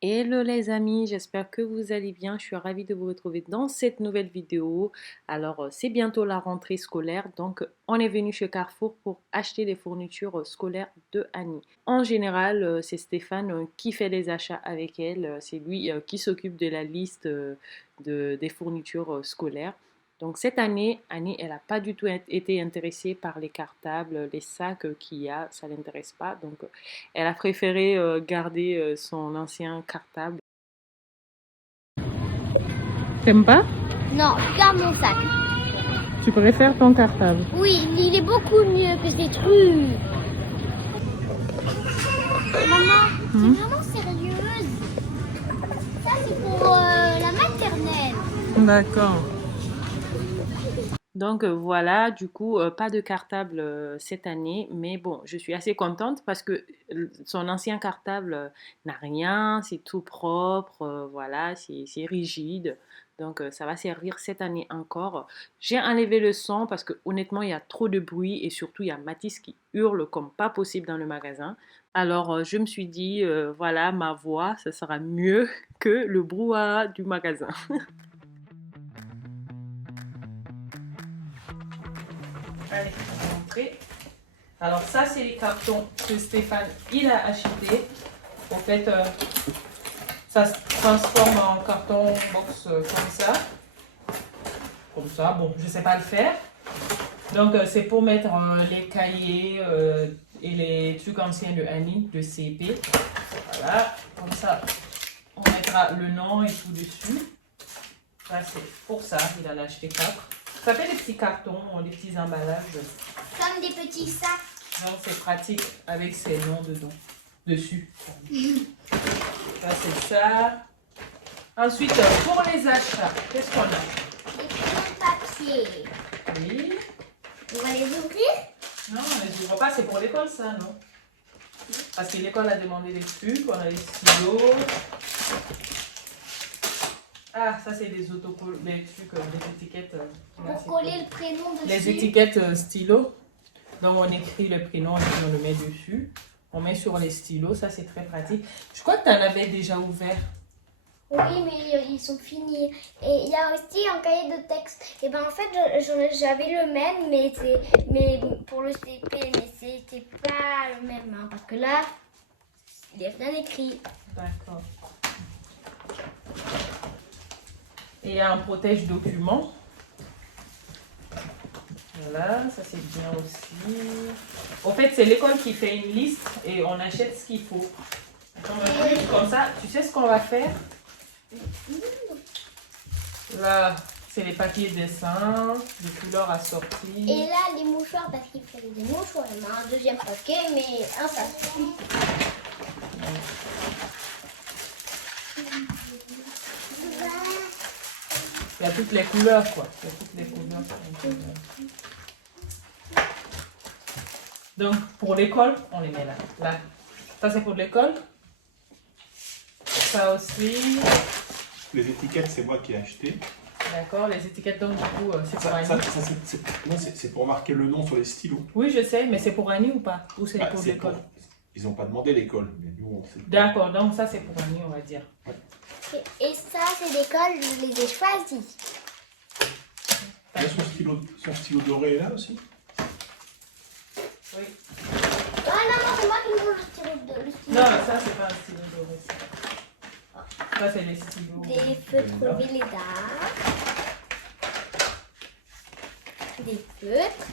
Hello les amis, j'espère que vous allez bien. Je suis ravie de vous retrouver dans cette nouvelle vidéo. Alors c'est bientôt la rentrée scolaire, donc on est venu chez Carrefour pour acheter les fournitures scolaires de Annie. En général, c'est Stéphane qui fait les achats avec elle. C'est lui qui s'occupe de la liste des fournitures scolaires. Donc cette année, Annie, elle n'a pas du tout été intéressée par les cartables, les sacs qu'il y a, ça ne l'intéresse pas. Donc elle a préféré garder son ancien cartable. T'aimes pas? Non, garde mon sac. Tu préfères ton cartable? Oui, il est beaucoup mieux que ces trucs. Maman, c'est vraiment sérieuse. Ça, c'est pour la maternelle. D'accord. Donc voilà, du coup, pas de cartable cette année, mais bon, je suis assez contente parce que son ancien cartable n'a rien, c'est tout propre, voilà, c'est rigide. Donc ça va servir cette année encore. J'ai enlevé le son parce que honnêtement, il y a trop de bruit et surtout, il y a Mathis qui hurle comme pas possible dans le magasin. Alors je me suis dit, voilà, ma voix, ça sera mieux que le brouhaha du magasin. Allez, on va rentrer. Alors ça, c'est les cartons que Stéphane, il a acheté. En fait, ça se transforme en carton box comme ça. Comme ça, bon, je ne sais pas le faire. Donc, c'est pour mettre les cahiers et les trucs anciens de Annie, de CP. Voilà, comme ça, on mettra le nom et tout dessus. Ça, c'est pour ça, il en a acheté 4. Ça fait des petits cartons, des petits emballages. Comme des petits sacs. Donc c'est pratique avec ces noms dessus. Ça c'est ça. Ensuite, pour les achats, qu'est-ce qu'on a? Des petits papiers. Oui. On va les ouvrir? Non, on les ouvre pas, c'est pour l'école ça, non? Parce que l'école a demandé des trucs, on a des stylos. Ah, ça c'est des autocollants, des trucs, des étiquettes. Pour coller le prénom dessus. Les étiquettes stylos. Donc on écrit le prénom et puis on le met dessus. On met sur les stylos, ça c'est très pratique. Je crois que tu en avais déjà ouvert. Oui, mais ils sont finis. Et il y a aussi un cahier de texte. Et ben en fait, j'avais le même, mais pour le CP, mais c'était pas le même. Hein, parce que là, il y a rien écrit. D'accord. Et il y a un protège-document. Voilà, ça c'est bien aussi. En fait, c'est l'école qui fait une liste et on achète ce qu'il faut. Comme ça, tu sais ce qu'on va faire? Là, c'est les papiers de dessin, des couleurs assorties. Et là, les mouchoirs, parce qu'il fallait des mouchoirs. Il y en a un deuxième paquet, mais un, ça suffit. Il y a toutes les couleurs, quoi. Il y a toutes les couleurs. Donc, pour l'école, on les met là. Là. Ça, c'est pour l'école. Ça aussi. Les étiquettes, c'est moi qui ai acheté. D'accord, les étiquettes, donc, du coup, c'est pour Annie. C'est pour marquer le nom sur les stylos. Oui, je sais, mais c'est pour Annie ou pas? Ou c'est pour l'école? Ils n'ont pas demandé l'école, mais nous, on sait. D'accord, donc ça, c'est pour Annie, on va dire. Ouais. Et ça, c'est l'école, je les ai choisis. Il y a son stylo doré est là aussi. Oui. Ah non, c'est moi qui veux le stylo. Non, ça, c'est pas un stylo doré. Ça, c'est les stylos. Des feutres Velleda. Des feutres.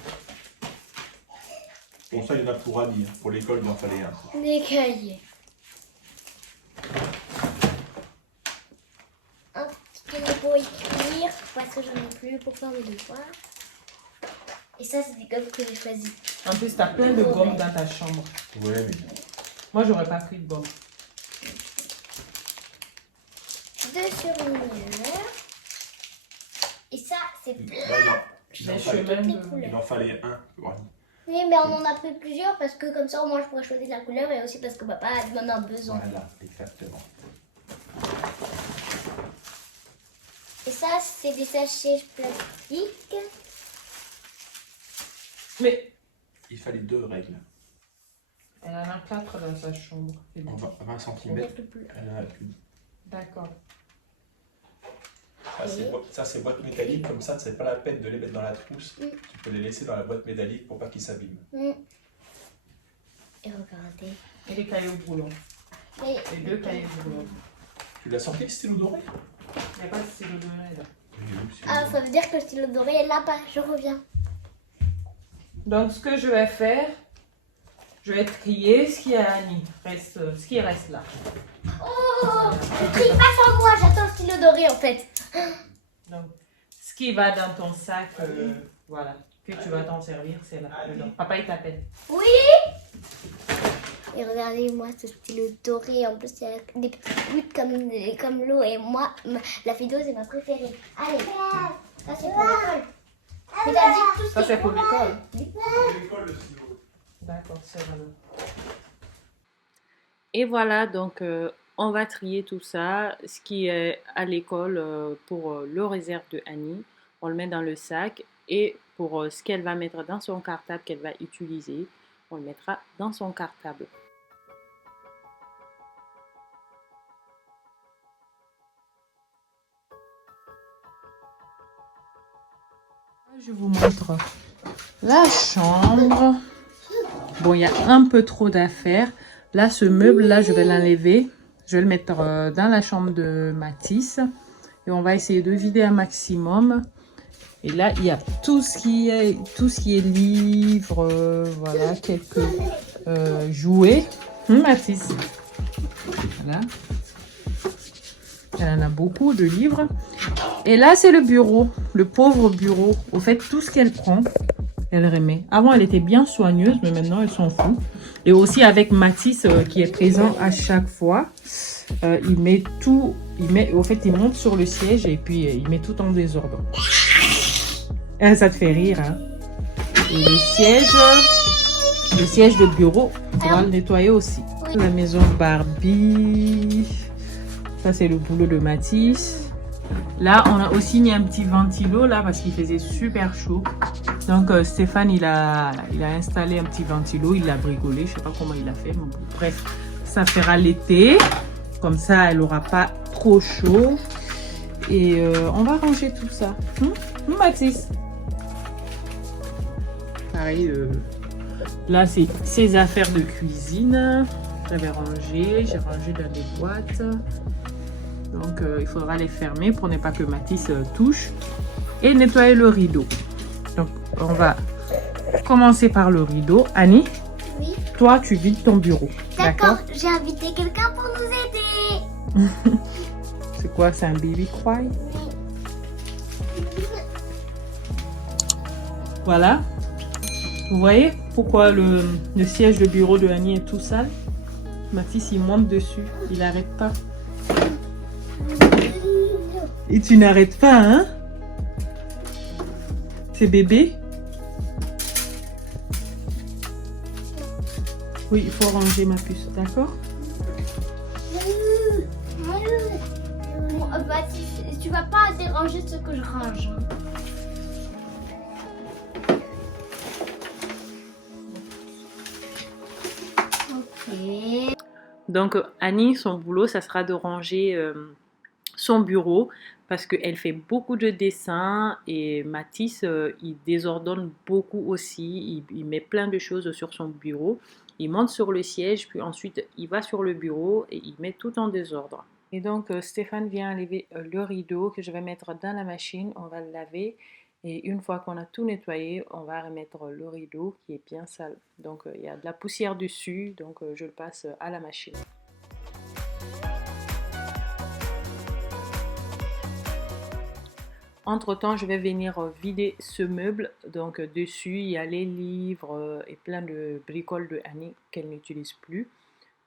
Bon, ça, il y en a pour Annie. Pour l'école, il en fallait un. Des cahiers. Un un stylo pour écrire parce que j'en ai plus pour faire mes devoirs. Et ça, c'est des gommes que j'ai choisies. En plus, tu as plein de gommes dans ta chambre. Ouais, mais... Moi, j'aurais pas pris de gomme. 2 surligneurs. Et ça, c'est plein. Il en fallait un. Ouais. Oui, mais on en a pris plusieurs parce que comme ça, au moins, je pourrais choisir la couleur et aussi parce que papa en a besoin. Voilà, exactement. Et ça, c'est des sachets plastiques. Mais Il fallait 2 règles. elle en a 4 dans sa chambre. En 20 cm, elle en a qu'une. D'accord. Ça, c'est boîte métallique, comme ça, c'est pas la peine de les mettre dans la trousse. Tu peux les laisser dans la boîte métallique pour pas qu'ils s'abîment. Et regardez. Et les cailloux brûlants. Et Les 2 cailloux brûlants. Tu l'as sorti le stylo doré? Il n'y a pas de stylo doré là. ah, ça veut dire que le stylo doré est là-bas. Je reviens. Donc, ce que je vais faire, je vais trier ce qui ce qui reste là. Oh, ne crie pas sur moi. J'attends le stylo doré en fait. Donc, ce qui va dans ton sac, voilà, que tu vas t'en servir, c'est là, dedans. Papa, il t'appelle. Oui. Et regardez-moi ce stylo doré. En plus, il y a des petites gouttes comme l'eau. Et moi, la vidéo, c'est ma préférée. Allez, ça c'est pour l'école. Mais t'as dit que tout Ça, c'est pour l'école. L'école, le stylo. D'accord, c'est là. Et voilà, donc on va trier tout ça, ce qui est à l'école pour le réserve de Annie. On le met dans le sac et pour ce qu'elle va mettre dans son cartable qu'elle va utiliser, on le mettra dans son cartable. Je vous montre la chambre. Bon, il y a un peu trop d'affaires. Là, ce meuble-là, je vais l'enlever. Je vais le mettre dans la chambre de Mathis. Et on va essayer de vider un maximum. Et là, il y a tout ce qui est livres, voilà, quelques jouets. Mathis. Voilà. Elle en a beaucoup de livres. Et là, c'est le bureau, le pauvre bureau. Au fait, tout ce qu'elle prend, elle remet. Avant, elle était bien soigneuse, mais maintenant, elle s'en fout. Et aussi avec Mathis qui est présent à chaque fois. Il met tout, au fait, il monte sur le siège et puis il met tout en désordre. Ça te fait rire, hein? Et le siège de bureau, on va le nettoyer aussi. Oui. La maison Barbie. Ça, c'est le boulot de Mathis. Là, on a aussi mis un petit ventilo là parce qu'il faisait super chaud. Donc, Stéphane, il a installé un petit ventilo. Il l'a brigolé. Je sais pas comment il a fait. Mais bref, ça fera l'été. Comme ça, elle n'aura pas trop chaud. Et on va ranger tout ça. Mathis? Pareil, là, c'est ses affaires de cuisine. J'avais rangé. J'ai rangé dans des boîtes. Donc, il faudra les fermer pour ne pas que Mathis touche. Et nettoyer le rideau. Donc, on va commencer par le rideau. Annie, Oui. Toi, tu vides ton bureau. D'accord, j'ai invité quelqu'un pour nous aider. C'est quoi? C'est un baby cry? Voilà. Vous voyez pourquoi le siège de bureau de Annie est tout sale? Mathis, il monte dessus. Il n'arrête pas. Et tu n'arrêtes pas, hein? C'est bébé? Oui, il faut ranger ma puce, d'accord? Bon, bah, tu vas pas déranger ce que je range. Ok. Donc, Annie, son boulot, ça sera de ranger son bureau parce qu'elle fait beaucoup de dessins et Mathis, il désordonne beaucoup aussi. Il met plein de choses sur son bureau. Il monte sur le siège, puis ensuite, il va sur le bureau et il met tout en désordre. Et donc, Stéphane vient enlever le rideau que je vais mettre dans la machine. On va le laver. Et une fois qu'on a tout nettoyé, on va remettre le rideau qui est bien sale. Donc, il y a de la poussière dessus. Donc, je le passe à la machine. Entre-temps, je vais venir vider ce meuble. Donc dessus, il y a les livres et plein de bricoles de Annie qu'elle n'utilise plus.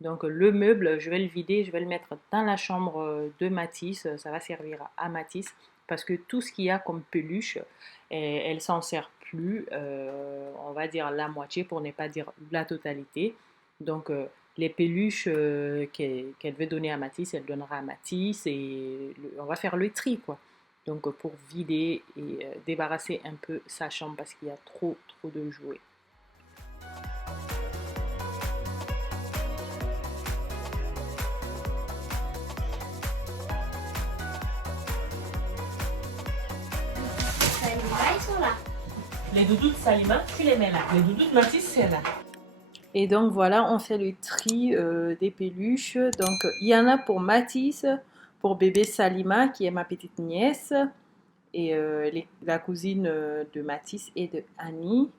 Donc le meuble, je vais le vider, je vais le mettre dans la chambre de Mathis. Ça va servir à Mathis parce que tout ce qu'il y a comme peluche, elle s'en sert plus. On va dire la moitié pour ne pas dire la totalité. Donc les peluches qu'elle veut donner à Mathis, elle donnera à Mathis et on va faire le tri quoi. Donc pour vider et débarrasser un peu sa chambre parce qu'il y a trop de jouets. Ils sont là. Les doudous de Salima, tu les mets là. Les doudous de Mathis, c'est là. Et donc voilà, on fait le tri des peluches. Donc il y en a pour Mathis, pour bébé Salima qui est ma petite nièce et la cousine de Mathis et de Annie.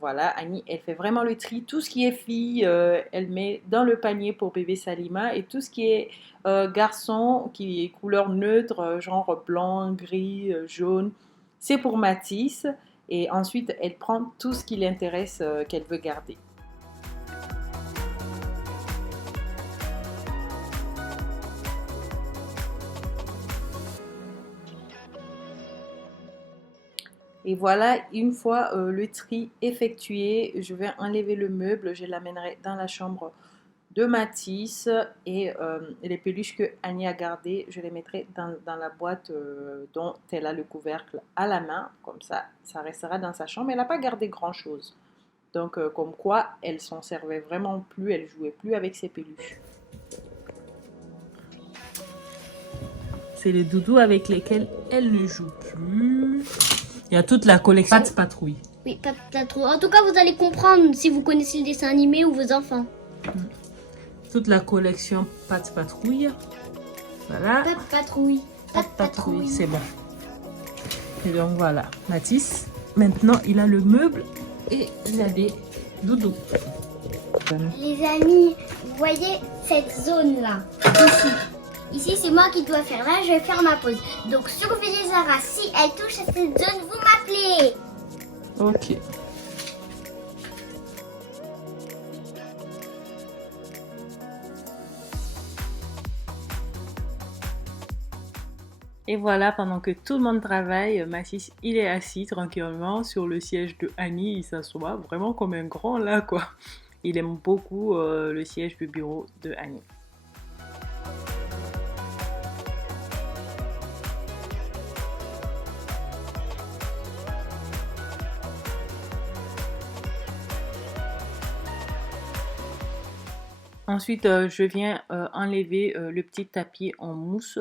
Voilà, Annie, elle fait vraiment le tri. Tout ce qui est fille, elle met dans le panier pour bébé Salima. Et tout ce qui est garçon, qui est couleur neutre, genre blanc, gris, jaune, c'est pour Mathis. Et ensuite, elle prend tout ce qui l'intéresse, qu'elle veut garder. Et voilà, une fois le tri effectué, je vais enlever le meuble, je l'amènerai dans la chambre de Mathis et les peluches que Annie a gardées, je les mettrai dans la boîte dont elle a le couvercle à la main, comme ça restera dans sa chambre. Elle n'a pas gardé grand chose, donc comme quoi elle s'en servait vraiment plus, elle jouait plus avec ses peluches. C'est les doudous avec lesquels elle ne joue plus. Il y a toute la collection Pat Patrouille. Oui, Pat Patrouille. En tout cas, vous allez comprendre si vous connaissez le dessin animé ou vos enfants. Toute la collection Pat Patrouille. Voilà. Pat Patrouille. Pat Patrouille, c'est bon. Et donc voilà, Mathis, maintenant il a le meuble et il a des doudous. Les amis, vous voyez cette zone-là, ici. Ici, c'est moi qui dois faire. Là, je vais faire ma pause. Donc, surveillez Zara. Si elle touche à cette zone, vous m'appelez. Ok. Et voilà, pendant que tout le monde travaille, Mathis, il est assis tranquillement sur le siège de Annie. Il s'assoit vraiment comme un grand là, quoi. Il aime beaucoup le siège du bureau de Annie. Ensuite, je viens enlever le petit tapis en mousse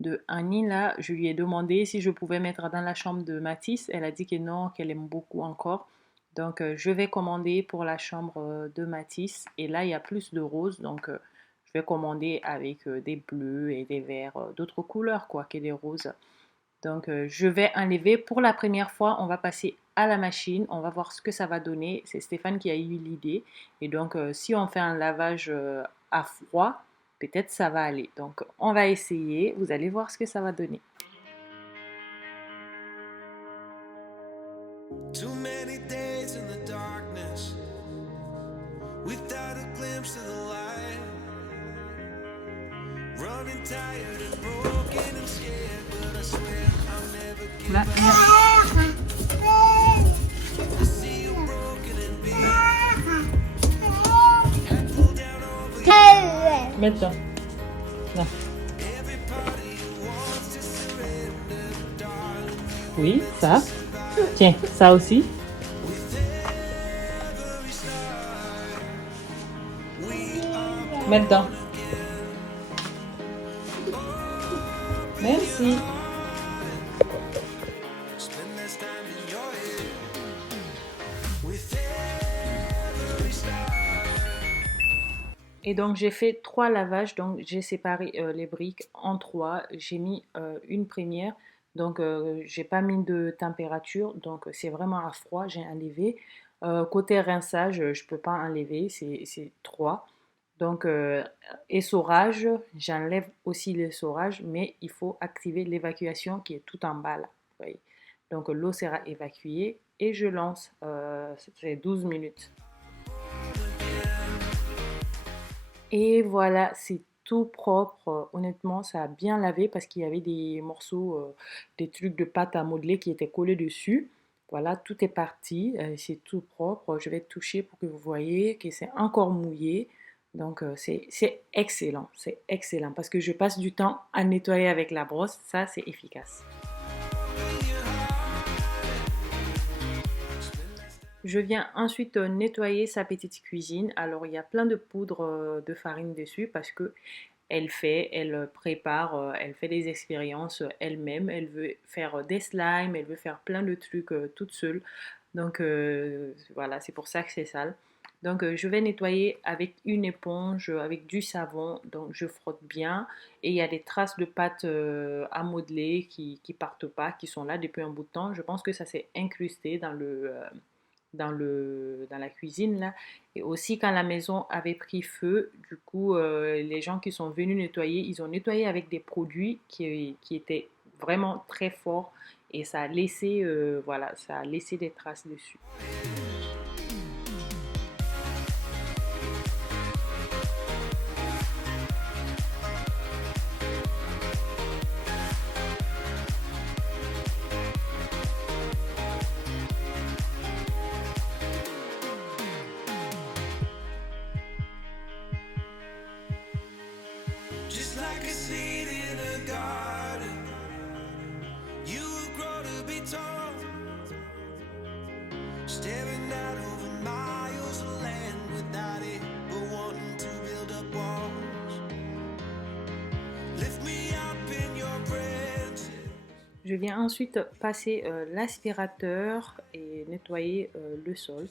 de Annie. Là, je lui ai demandé si je pouvais mettre dans la chambre de Mathis. Elle a dit que non, qu'elle aime beaucoup encore. Donc, je vais commander pour la chambre de Mathis. Et là, il y a plus de roses. Donc, je vais commander avec des bleus et des verts, d'autres couleurs quoi, que des roses. Donc, je vais enlever. Pour la première fois, on va passer à la machine. On va voir ce que ça va donner. C'est Stéphane qui a eu l'idée. Et donc, si on fait un lavage à froid, peut-être ça va aller. Donc, on va essayer. Vous allez voir ce que ça va donner. Too many days in the darkness, without a glimpse of the light, running tired and broken and scared, but I swear I'll never give up. I see you broken and beat. Pull down over you. Mets-toi. Là. Oui, ça. Tiens, ça aussi. Mets dedans. Merci. Et donc j'ai fait 3 lavages, donc j'ai séparé les briques en 3. J'ai mis une première. Donc, j'ai pas mis de température, donc c'est vraiment à froid, j'ai enlevé. Côté rinçage, je peux pas enlever, c'est 3. Donc, essorage, j'enlève aussi l'essorage, mais il faut activer l'évacuation qui est tout en bas là. Vous voyez. Donc, l'eau sera évacuée et je lance. C'est 12 minutes. Et voilà, c'est tout propre. Honnêtement, ça a bien lavé parce qu'il y avait des morceaux, des trucs de pâte à modeler qui étaient collés dessus. Voilà, tout est parti. C'est tout propre. Je vais toucher pour que vous voyez que c'est encore mouillé. Donc, c'est excellent. C'est excellent parce que je passe du temps à nettoyer avec la brosse. Ça, c'est efficace. Je viens ensuite nettoyer sa petite cuisine. Alors, il y a plein de poudre de farine dessus parce que elle prépare, elle fait des expériences elle-même. Elle veut faire des slimes, elle veut faire plein de trucs toute seule. Donc, voilà, c'est pour ça que c'est sale. Donc, je vais nettoyer avec une éponge, avec du savon. Donc, je frotte bien. Et il y a des traces de pâte à modeler qui partent pas, qui sont là depuis un bout de temps. Je pense que ça s'est incrusté dans la cuisine là. Et aussi quand la maison avait pris feu, du coup les gens qui sont venus nettoyer, ils ont nettoyé avec des produits qui étaient vraiment très forts et ça a laissé voilà, ça a laissé des traces dessus. Just like a seed in a garden, you will grow to be tall, staring out over miles of land without it, but wanting to build up walls. Lift me up in your branches. Je viens ensuite passer l'aspirateur et nettoyer le sol.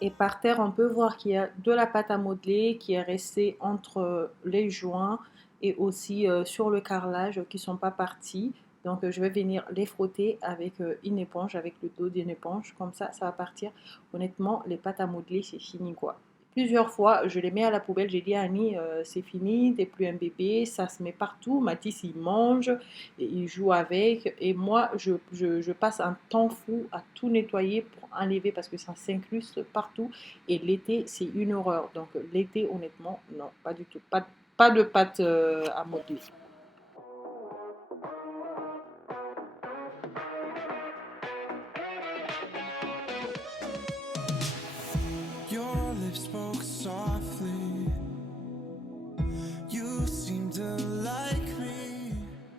Et par terre, on peut voir qu'il y a de la pâte à modeler qui est restée entre les joints et aussi sur le carrelage qui ne sont pas partis. Donc je vais venir les frotter avec une éponge, avec le dos d'une éponge. Comme ça va partir. Honnêtement, les pâtes à modeler, c'est fini quoi. Plusieurs fois, je les mets à la poubelle. J'ai dit à Annie, c'est fini, t'es plus un bébé, ça se met partout. Mathis, il mange, et il joue avec. Et moi, je passe un temps fou à tout nettoyer pour enlever parce que ça s'incruste partout. Et l'été, c'est une horreur. Donc l'été, honnêtement, non, pas du tout. Pas de pâte à modeler.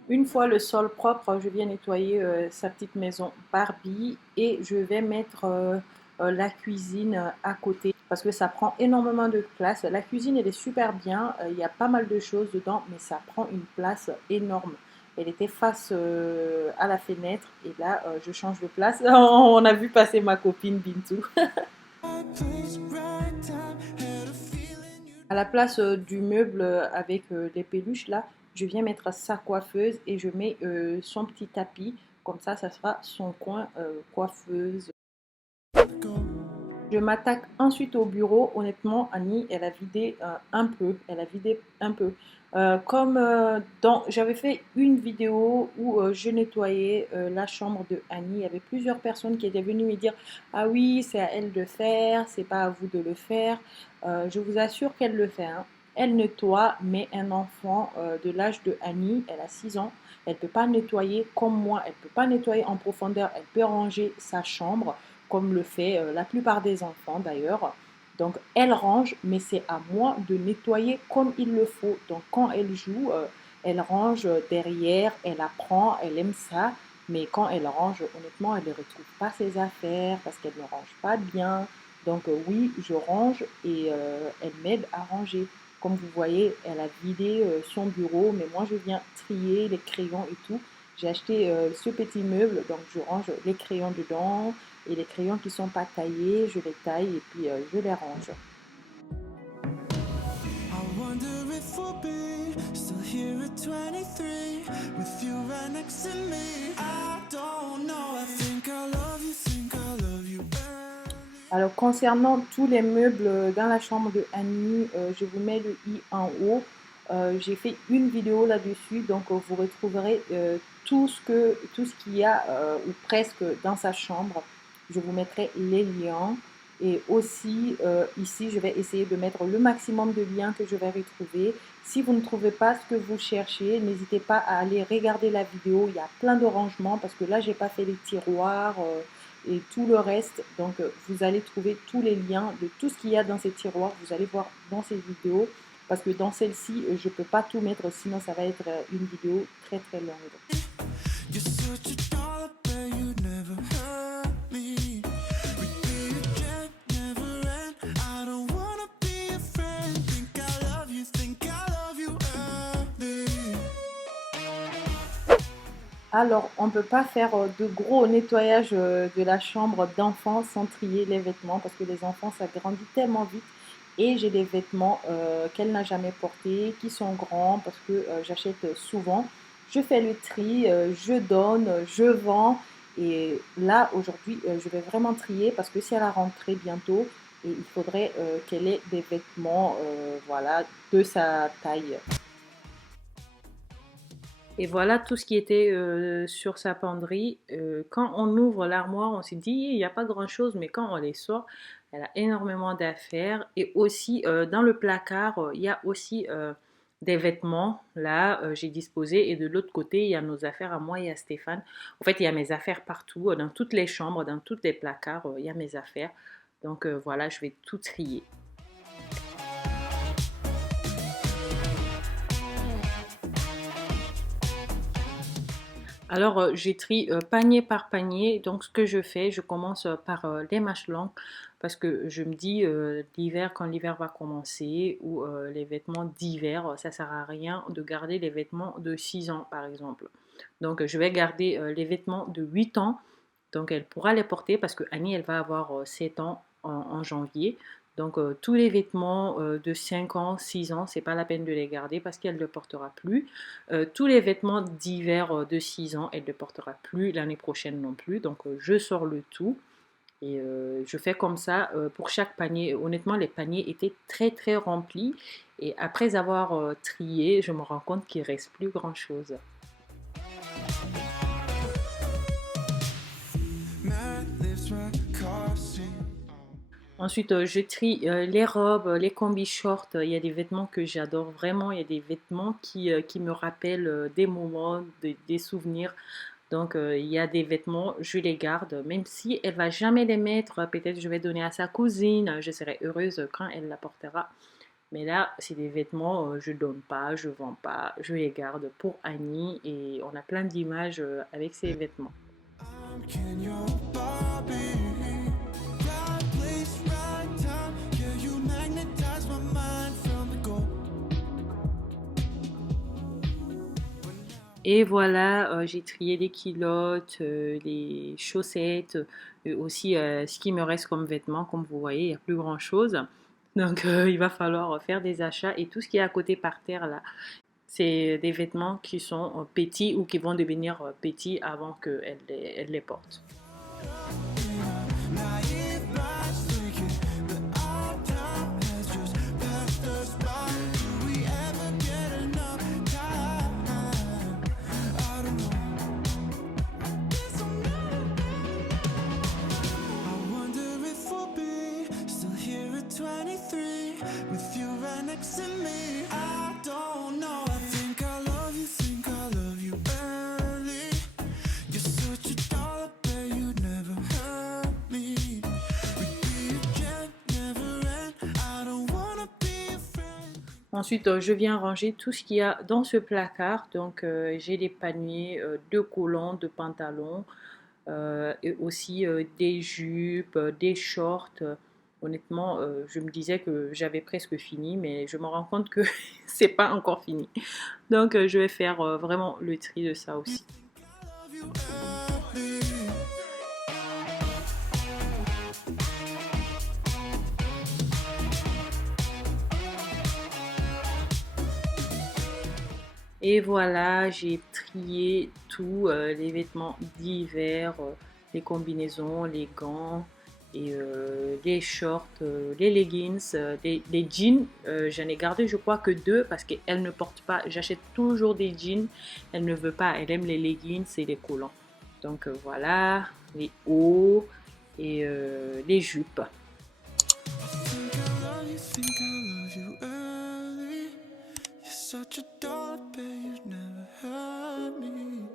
Une fois le sol propre, je viens nettoyer sa petite maison Barbie et je vais mettre la cuisine à côté parce que ça prend énormément de place. La cuisine, elle est super bien, il y a pas mal de choses dedans, mais ça prend une place énorme. Elle était face à la fenêtre et là, je change de place. On a vu passer ma copine Bintou. À la place du meuble avec les peluches là, je viens mettre sa coiffeuse et je mets son petit tapis. Comme ça sera son coin coiffeuse. Je m'attaque ensuite au bureau. Honnêtement, Annie, elle a vidé un peu. Elle a vidé un peu. J'avais fait une vidéo où je nettoyais la chambre de Annie. Il y avait plusieurs personnes qui étaient venues me dire ah oui, c'est à elle de faire, c'est pas à vous de le faire. Je vous assure qu'elle le fait. Hein. Elle nettoie, mais un enfant de l'âge de Annie, elle a 6 ans, elle ne peut pas nettoyer comme moi, elle ne peut pas nettoyer en profondeur, elle peut ranger sa chambre comme le fait la plupart des enfants d'ailleurs. Donc elle range, mais c'est à moi de nettoyer comme il le faut. Donc quand elle joue, elle range derrière, elle apprend, elle aime ça. Mais quand elle range, honnêtement, elle ne retrouve pas ses affaires parce qu'elle ne range pas bien. Donc oui, je range et elle m'aide à ranger. Comme vous voyez, elle a vidé son bureau, mais moi je viens trier les crayons et tout. J'ai acheté ce petit meuble, donc je range les crayons dedans et les crayons qui ne sont pas taillés, je les taille et puis je les range. if we'll be still here at 23 with you right next to me. I don't know, I think I love you, Alors concernant tous les meubles dans la chambre de Annie, je vous mets le i en haut. J'ai fait une vidéo là-dessus, donc vous retrouverez tout ce qu'il y a ou presque dans sa chambre. Je vous mettrai les liens. Et aussi ici, je vais essayer de mettre le maximum de liens que je vais retrouver. Si vous ne trouvez pas ce que vous cherchez, n'hésitez pas à aller regarder la vidéo. Il y a plein de rangements parce que là, j'ai pas fait les tiroirs et tout le reste. Donc, vous allez trouver tous les liens de tout ce qu'il y a dans ces tiroirs. Vous allez voir dans ces vidéos parce que dans celle-ci, je ne peux pas tout mettre, sinon ça va être une vidéo très très longue. Alors, on ne peut pas faire de gros nettoyage de la chambre d'enfants sans trier les vêtements parce que les enfants, ça grandit tellement vite. Et j'ai des vêtements qu'elle n'a jamais portés, qui sont grands parce que j'achète souvent. Je fais le tri, je donne, je vends. Et là, aujourd'hui, je vais vraiment trier parce que si elle a rentré bientôt, et il faudrait qu'elle ait des vêtements voilà, de sa taille. Et voilà tout ce qui était sur sa penderie. Quand on ouvre l'armoire, on s'est dit, il n'y a pas grand-chose, mais quand on les sort, elle a énormément d'affaires. Et aussi, dans le placard, il y a aussi des vêtements. Là, j'ai disposé. Et de l'autre côté, il y a nos affaires à moi et à Stéphane. En fait, il y a mes affaires partout, dans toutes les chambres, dans tous les placards, il y a mes affaires. Donc voilà, je vais tout trier. Alors, j'ai tri panier par panier. Donc, ce que je fais, je commence par les manches longues parce que je me dis l'hiver, quand l'hiver va commencer ou les vêtements d'hiver, ça ne sert à rien de garder les vêtements de 6 ans, par exemple. Donc, je vais garder les vêtements de 8 ans. Donc, elle pourra les porter parce que Annie, elle va avoir 7 ans en janvier. Donc, tous les vêtements de 5 ans, 6 ans, c'est pas la peine de les garder parce qu'elle ne le portera plus. Tous les vêtements d'hiver de 6 ans, elle ne le portera plus l'année prochaine non plus. Donc, je sors le tout et je fais comme ça pour chaque panier. Honnêtement, les paniers étaient très, très remplis. Et après avoir trié, je me rends compte qu'il ne reste plus grand-chose. Ensuite, je trie les robes, les combis shorts. Il y a des vêtements que j'adore vraiment. Il y a des vêtements qui me rappellent des moments, des souvenirs. Donc, il y a des vêtements, je les garde. Même si elle ne va jamais les mettre, peut-être je vais donner à sa cousine. Je serai heureuse quand elle la portera. Mais là, c'est des vêtements, je ne donne pas, je ne vends pas. Je les garde pour Annie. Et on a plein d'images avec ces vêtements. Et voilà, j'ai trié les culottes, les chaussettes, aussi ce qui me reste comme vêtements. Comme vous voyez, il n'y a plus grand chose. Donc il va falloir faire des achats. Et tout ce qui est à côté par terre là, c'est des vêtements qui sont petits ou qui vont devenir petits avant qu'elle les porte. Ensuite, je viens ranger tout ce qu'il y a dans ce placard. Donc, j'ai des paniers de collants, de pantalons, et aussi des jupes, des shorts. Honnêtement, je me disais que j'avais presque fini, mais je me rends compte que c'est pas encore fini. Donc, je vais faire vraiment le tri de ça aussi. Et voilà, j'ai trié tous les vêtements d'hiver, les combinaisons, les gants et les shorts, les leggings, les jeans. J'en ai gardé je crois que 2 parce qu'elle ne porte pas, j'achète toujours des jeans, elle ne veut pas, elle aime les leggings et les collants. Donc voilà, les hauts et les jupes. Think I love you early. You're such a doll, I bet you've never heard me.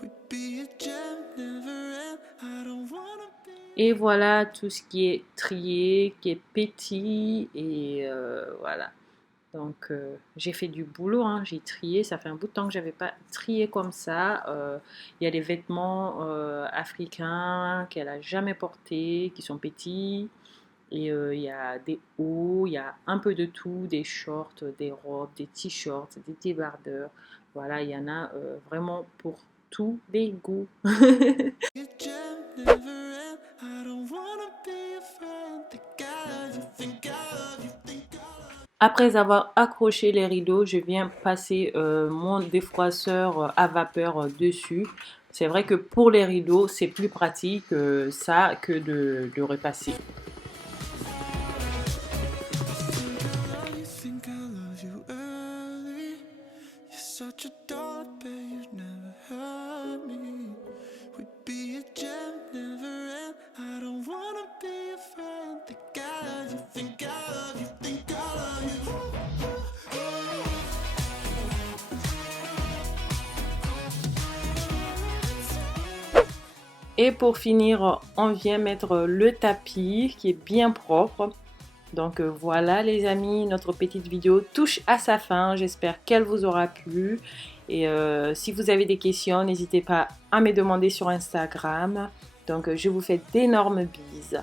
We'd be a gem, never end. I don't wanna be. Et voilà tout ce qui est trié, qui est petit et voilà. Donc j'ai fait du boulot, hein, j'ai trié, ça fait un bout de temps que j'avais pas trié comme ça. Il y a des vêtements africains qu'elle a jamais portés, qui sont petits. Et il y a des hauts, il y a un peu de tout, des shorts, des robes, des t-shirts, des débardeurs. Voilà, il y en a vraiment pour tous les goûts. A gem, never end. I don't wanna be a friend. Think I love you, think I love you, think I love you. Après avoir accroché les rideaux, je viens passer mon défroisseur à vapeur dessus. C'est vrai que pour les rideaux, c'est plus pratique ça que de le repasser. Think I love you early. You're such a doll, I bet you've never heard me. We'd be a gem, never end. I don't wanna be a friend. Think I love you, think I love you, think I love you. Et pour finir, on vient mettre le tapis qui est bien propre. Donc voilà les amis, notre petite vidéo touche à sa fin. J'espère qu'elle vous aura plu. Et si vous avez des questions, n'hésitez pas à me demander sur Instagram. Donc je vous fais d'énormes bises.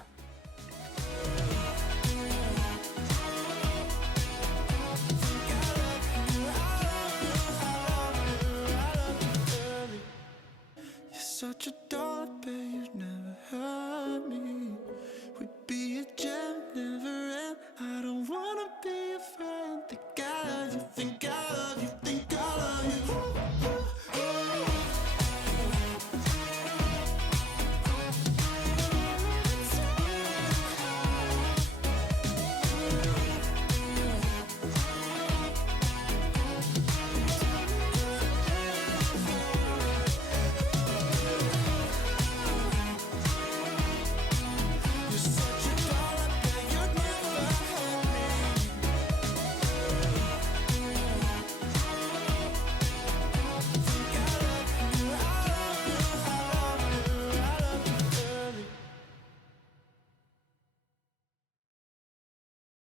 You're such a doll.